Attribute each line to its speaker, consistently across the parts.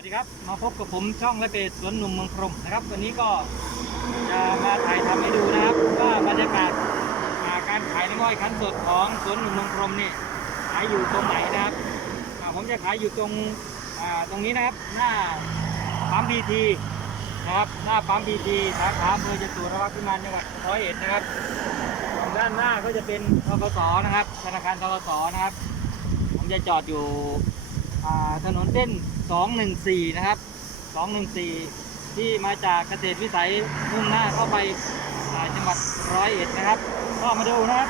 Speaker 1: วัสดีครับ มาพบกับผมช่องและเพจสวนหนุ่มเมืองพรมนะครับ วันนี้ก็จะมาถ่ายทำให้ดูนะครับว่าบรรยากาศาการขายน้ำอ้อยคั้นสดของสวนหนุ่มเมืองพรมนี่ขายอยู่ตรงไหนนะครับผมจะขายอยู่ตรงตรงนี้นะครับ หน้าปั๊มพีทีนะครับหน้าปั๊มพีทีสาขาอำเภอจตุรพักษ์พิมานจังหวัดร้อยเอ็ดนะครับด้านหน้าก็จะเป็นทกสนะครับ ธนาคารทกสนะครับ ผมจะจอดอยู่ ถนนเส้น 214 นะครับ 214 ที่มาจากเกษตรวิสัยมุ่งหน้าเข้าไปาจังหวัดร้อยเอ็ดนะครับ ก็มาดูนะครับ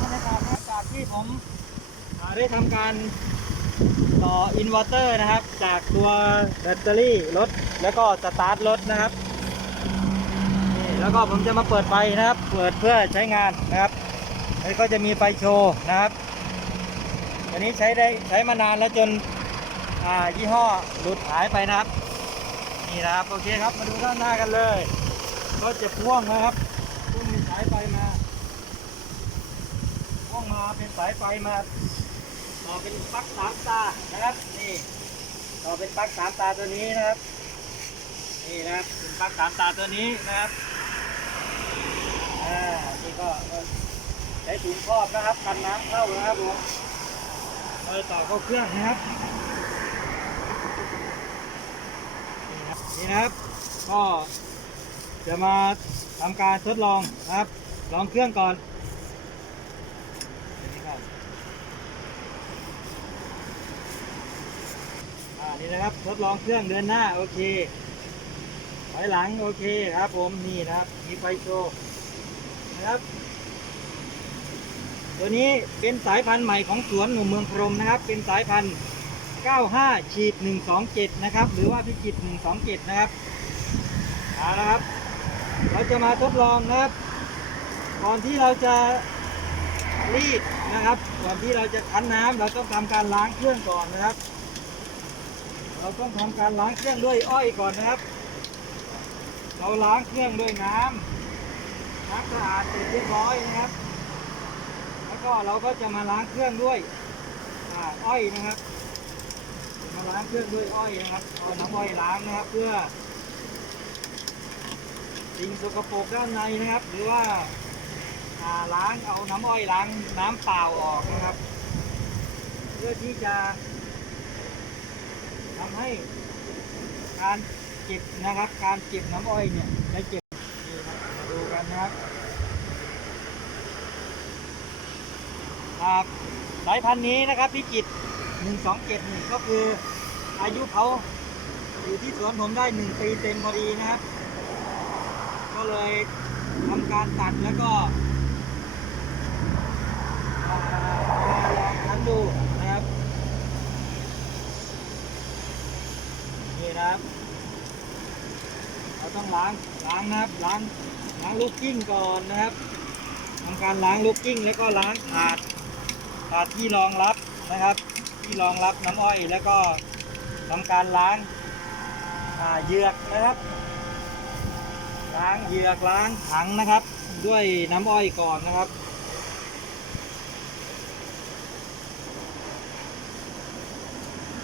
Speaker 1: บรรยากาศนะจากที่ผมอ่าได้ทำการต่ออินเวอร์เตอร์นะครับ จากตัวแบตเตอรี่รถ แล้วก็สตาร์ทรถนะครับแล้วก็ผมจะมาเปิดไฟนะครับ เปิดเพื่อใช้งานนะครับแล้วก็จะมีไฟโชว์นะครับ อันนี้ใช้ได้ใช้มานานแล้วจนอ่ายี่ห้อหลุดหายไปนะครับ นี่นะครับโอเคครับมาดูด้านหน้ากันเลยก็จะพ่วงนะครับพ่วงมีสายไฟมาพ่วงมาเป็นสายไฟมาต่อเป็นปลั๊กสามตานะครับนี่ต่อเป็นปลั๊กสามตาตัวนี้นะครับนี่นะครับเป็นปลั๊กสามตาตัวนี้นะครับอ่านี่ก็ก็ใช้ถุงครอบนะครับกันน้ำเข้านะครับผม เราจะต่อเข้าเครื่องนะครับ นี่นะครับ ก็จะมาทำการทดลองนะครับ ลองเครื่องก่อนนี่ครับนี่นะครับ ทดลองเครื่องเดินหน้า โอเคถอยหลัง โอเคครับผม นี่นะครับ มีไฟโชว์นะครับ ตัวนี้เป็นสายพันธุ์ใหม่ของสวนหนุ่มเมืองพรมนะครับ เป็นสายพันธุ์ 95ฉีด127 นะครับ หรือว่าพิจิต127 นะครับเอาละครับ เราจะมาทดลองนะครับ ก่อนที่เราจะรีดนะครับ ก่อนที่เราจะคั้นน้ำเราต้องทำการล้างเครื่องก่อนนะครับ เราต้องทำการล้างเครื่องด้วยอ้อยก่อนนะครับ เราล้างเครื่องด้วยน้ำล้างสะอาดเสร็จเรียบร้อยนะครับ ก็เราก็จะมาล้างเครื่องด้วยอ่าอ้อยนะครับ มาล้างเครื่องด้วยอ้อยนะครับเอาน้ำอ้อยล้างนะครับ เพื่อสิ่งสกปรกด้านในนะครับ หรือว่าอ่าล้างเอาน้ำอ้อยล้างน้ำเปล่าออกนะครับ เพื่อที่จะทำให้การเก็บนะครับ การเก็บน้ำอ้อยเนี่ยได้เก็บดูกันนะครับ ครับสายพันธุ์นี้นะครับพิจิตร1271 ก็คืออายุเขาอยู่ที่สวนผมได้ 1 ปีเต็มพอดีนะครับ ก็เลยทำการตัดแล้วก็มาลองคั้นดูนะครับ นี่นะครับ เราต้องล้างล้างนะครับล้างล้างลูกกิ้งก่อนนะครับทำการล้างลูกกิ้งแล้วก็ล้างถาด ที่รองรับนะครับ ที่รองรับน้ำอ้อยแล้วก็ทำการล้างาเหยือกนะครับ ล้างเหยือกล้างถังนะครับ ด้วยน้ำอ้อยก่อนนะครับ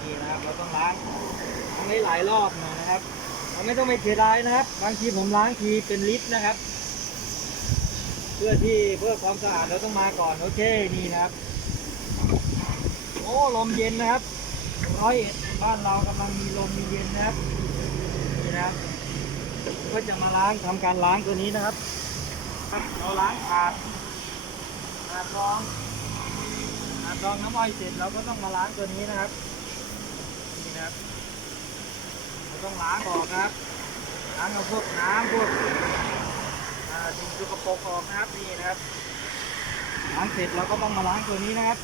Speaker 1: นี่นะครับเราต้องล้างล้งได้หลายรอบน่อยนะครับเราไม่ต้องไปเสียดายนะครับ บางทีผมล้างทีเป็นลิตรนะครับ เพื่อที่เพื่อความสะอาดเราต้องมาก่อนโอเคนี่นะครับ โอ้ลมเย็นนะครับ ร้อยเอ็ดบ้านเรากำลังมีลมมีเย็นนะครับนี่นะครับก็จะมาล้างทำการล้างตัวนี้นะครับ เราล้างถาดถาดรองถาดรองน้ำอ้อยเสร็จเราก็ต้องมาล้างตัวนี้นะครับนี่นะครับเราต้องล้างออกนะครับล้างเอาพวกน้ำพวกสิ่งสกปรกออกนะครับนี่นะครับล้างเสร็จเราก็ต้องมาล้างตัวนี้นะครับ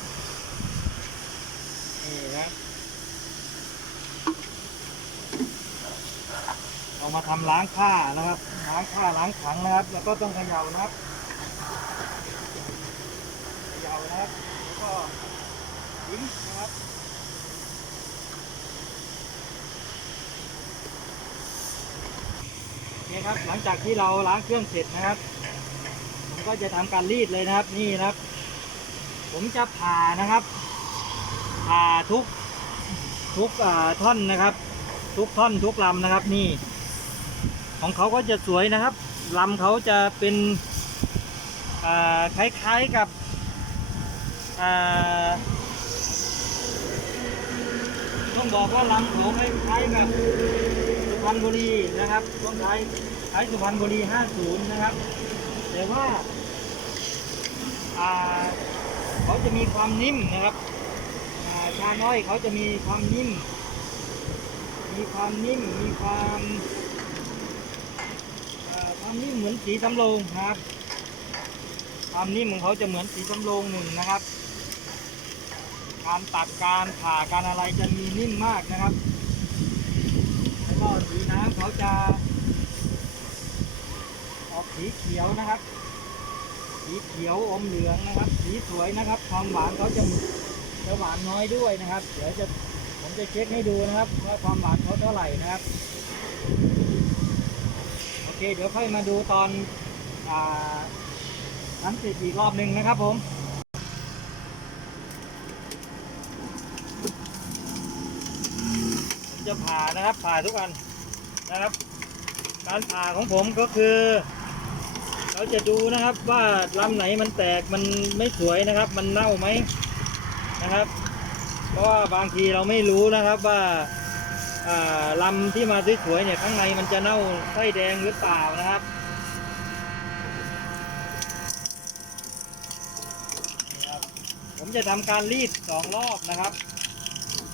Speaker 1: นี่นะ เอามาทำล้างผ้านะครับ ล้างผ้าล้างถังนะครับ แล้วก็ต้องเขย่านะครับเขย่านะครับ แล้วก็ทิ้งนะครับนี่ครับ หลังจากที่เราล้างเครื่องเสร็จนะครับผมก็จะทำการรีดเลยนะครับ นี่นะครับ ผมจะผ่านะครับ่าทุกทุกอ่าท่อนนะครับ ทุกท่อนทุกลำนะครับนี่ ของเขาก็จะสวยนะครับลำเขาจะเป็นอ่าคล้ายๆกับอ่าต้องบอกว่าลำเขาคล้ายๆกับสุพรรณบุรีนะครับต้องคล้ายคล้สุพรรณบุรี 50 นะครับ แต่ว่าเขาจะมีความนิ่มนะครับาชาน้อยเขาจะมีความนิ่ม มีความนิ่ม มีความความนิ่มเหมือนสีสำโรงครับ ความนิ่มของเขาจะเหมือนสีสำโรงหนึ่งนะครับ การตัดการผ่าการอะไรจะมีนิ่มมากนะครับแล้วก็สีน้ำเขาจะออกสีเขียวนะครับ สีเขียวอมเหลืองนะครับ สีสวยนะครับ ความหวานเขาจะ จะหวานน้อยด้วยนะครับ เดี๋ยวจะผมจะเช็คให้ดูนะครับว่าความหวานเขาเท่าไหร่นะครับ โอเค เดี๋ยวค่อยมาดูตอนอ่าน้ำติดอีกรอบหนึ่งนะครับผมผมจะผ่านะครับผ่าทุกอันนะครับ การผ่าของผมก็คือ เราจะดูนะครับว่าลำไหนมันแตกมันไม่สวยนะครับ มันเน่าไหม นะครับ เพราะว่าบางทีเราไม่รู้นะครับว่าลำที่มาสวยๆเนี่ยข้างในมันจะเน่าไส้แดงหรือเปล่านะครับผมจะทำการรีดสองรอบนะครับ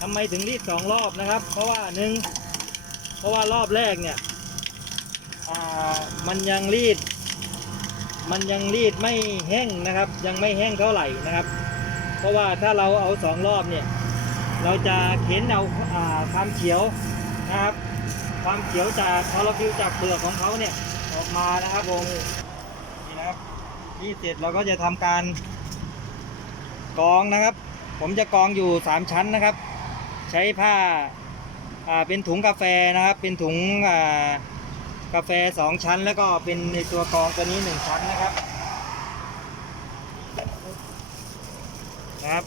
Speaker 1: ทำไมถึงรีดสองรอบนะครับ เพราะว่าหนึ่งเพราะว่ารอบแรกเนี่ยมันยังรีด มันยังรีดไม่แห้งนะครับ ยังไม่แห้งเท่าไหร่นะครับ เพราะว่าถ้าเราเอาสองรอบเนี่ย เราจะเข็นเอาความเขียวนะครับ ความเขียวจากคลอโรฟิลจากเปลือกของเขาเนี่ยออกมานะครับผมนี่นะครับนี่เสร็จเราก็จะทำการกองนะครับ ผมจะกองอยู่ 3 ชั้นนะครับ ใช้ผ้าาเป็นถุงกาแฟนะครับ เป็นถุงกาแฟ 2 ชั้น แล้วก็เป็นในตัวกองตัวนี้ 1 ชั้นนะครับ นะครับ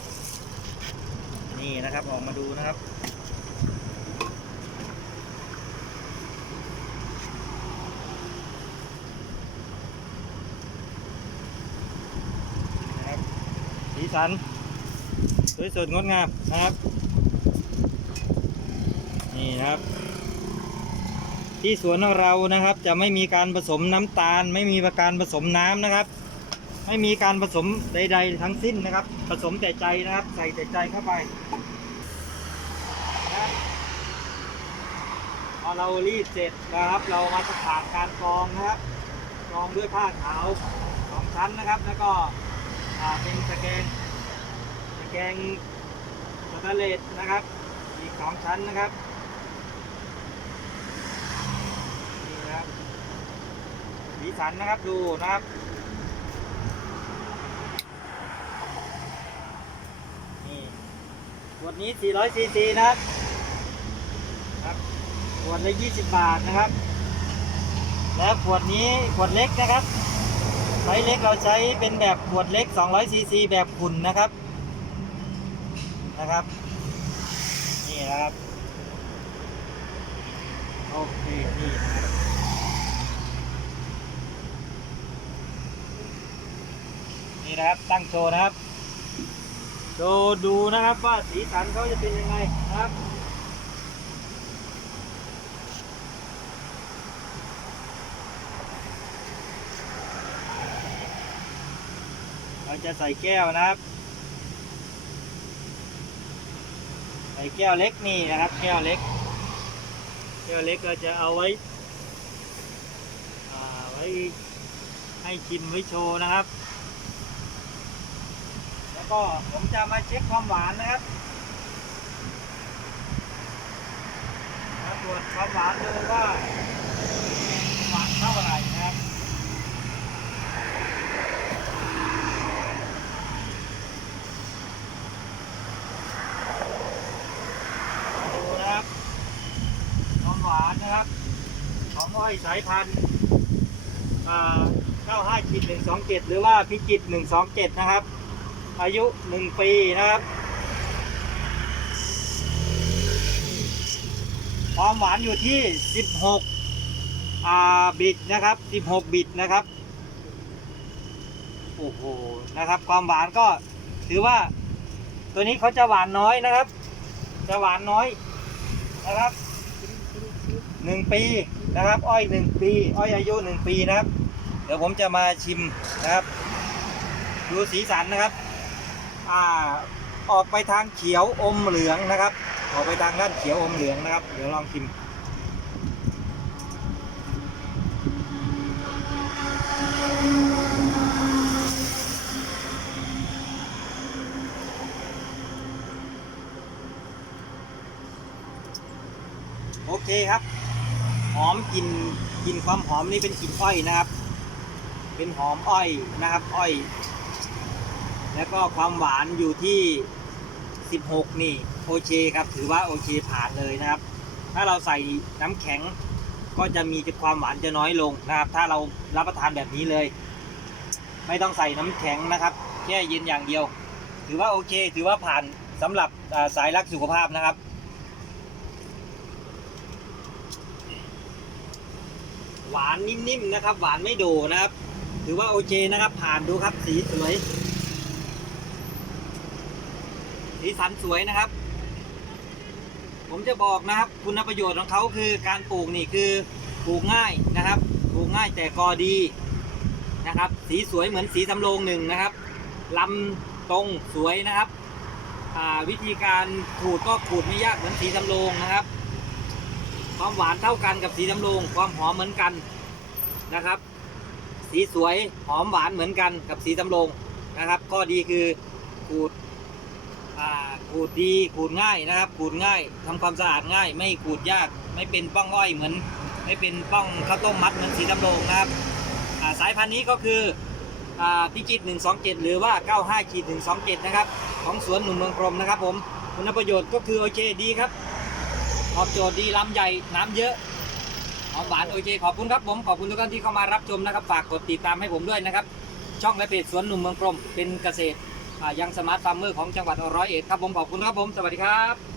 Speaker 1: นี่นะครับออกมาดูนะครับสีสันสวยสดงดงามนะครับ นี่นะครับ ที่สวนของเรานะครับ จะไม่มีการผสมน้ำตาล ไม่มีการผสมน้ำนะครับ ไม่มีการผสมใด ๆ ทั้งสิ้นนะครับ ผสมแต่ใจนะครับ ใส่แต่ใจเข้าไปพอเรารีดเสร็จนะครับ เรามาจะผ่านการกรองนะครับกรองด้วยผ้าขาวสองชั้นนะครับ แล้วก็เป็นตะแกรงตะแกรงสแตนเลสนะครับ อีกสองชั้นนะครับนี่นะครับสีสันนะครับดูนะครับ นี่ข วดนี้ 400ซีซีนะครับครับขวดละ20 บาทนะครับ แล้วขวดนี้ขวดเล็กนะครับไซส์เล็กเราใช้เป็นแบบขวดเล็ก 200ซีซีแบบขุ่นนะครับนะครับ นี่นะครับ โอเค นี่นะครับนี่นะครับ ตั้งโชว์นะครับ ดูดูนะครับว่าสีสันเขาจะเป็นยังไงนะครับเราจะใส่แก้วนะครับ ใส่แก้วเล็กนี่นะครับ แก้วเล็ก แก้วเล็กเราจะเอาไว้ไว้ให้ชิมไว้โชว์นะครับ ก็ผมจะมาเช็คความหวานนะครับตรวจความหวานดูว่าหวานเท่าไหร่นะครับดูนะครับความหวานนะครับ ของอ้อยสายพันธุ์95จิต127หรือว่าพิจิตร127นะครับ อายุ1ปีนะครับ ความหวานอยู่ที่ 16 อ่าบิตนะครับ 16 บิตนะครับ โอ้โห นะครับ ความหวานก็ถือว่าตัวนี้เขาจะหวานน้อยนะครับ จะหวานน้อยนะครับหนึ่งปีนะครับ อ้อยหนึ่งปี อ้อยอายุหนึ่งปีนะครับ เดี๋ยวผมจะมาชิมนะครับ ดูสีสันนะครับ อ่าออกไปทางเขียวอมเหลืองนะครับ ออกไปทางด้านเขียวอมเหลืองนะครับ เดี๋ยวลองชิมโอเคครับ หอมกลิ่นกลิ่นความหอมนี่เป็นกลิ่นอ้อยนะครับ เป็นหอมอ้อยนะครับ อ้อย แล้วก็ความหวานอยู่ที่ 16 นี่โอเคครับ ถือว่าโอเคผ่านเลยนะครับ ถ้าเราใส่น้ำแข็งก็จะมีความหวานจะน้อยลงนะครับ ถ้าเรารับประทานแบบนี้เลย ไม่ต้องใส่น้ำแข็งนะครับ แค่เย็นอย่างเดียว ถือว่าโอเค ถือว่าผ่านสำหรับสายรักสุขภาพนะครับหวานนิ่มๆนะครับ หวานไม่โดนะครับ ถือว่าโอเคนะครับ ผ่านดูครับสีสวย สีสันสวยนะครับ ผมจะบอกนะครับ คุณประโยชน์ของเขาคือการปลูกนี่คือปลูกง่ายนะครับปลูกง่ายแต่กอดีนะครับ สีสวยเหมือนสีสำโรงหนึ่งนะครับลำตรงสวยนะครับวิธีการขูดก็ขูดไม่ยากเหมือนสีสำโรงนะครับ ความหวานเท่ากันกับสีสำโรงความหอมเหมือนกันนะครับ สีสวยหอมหวานเหมือนกันกับสีสำโรงนะครับ ข้อดีคือขูด อ่าขูดดีขูดง่ายนะครับขูดง่ายทำความสะอาดง่าย ไม่ขูดยาก ไม่เป็นป้องอ้อยเหมือน ไม่เป็นป้องข้าวต้มมัดเหมือนสีดำโรงนะครับอ่าสายพันธุ์นี้ก็คืออ่าพิจิตร127 หรือว่า 95ขีด127 นะครับ ของสวนหนุ่มเมืองกรมนะครับผมคุณประโยชน์ก็คือโอเคดีครับตอบโจทย์ดีลำใหญ่น้ำเยอะหอมหวานโอเคขอบคุณครับผมขอบคุณทุกท่านที่เข้ามารับชมนะครับ ฝากกดติดตามให้ผมด้วยนะครับ ช่องและเพจสวนหนุ่มเมืองกรมเป็นเกษตร ยังสมาร์ทฟาร์มเมอร์ของจังหวัดร้อยเอ็ดครับผมขอบคุณครับผม สวัสดีครับ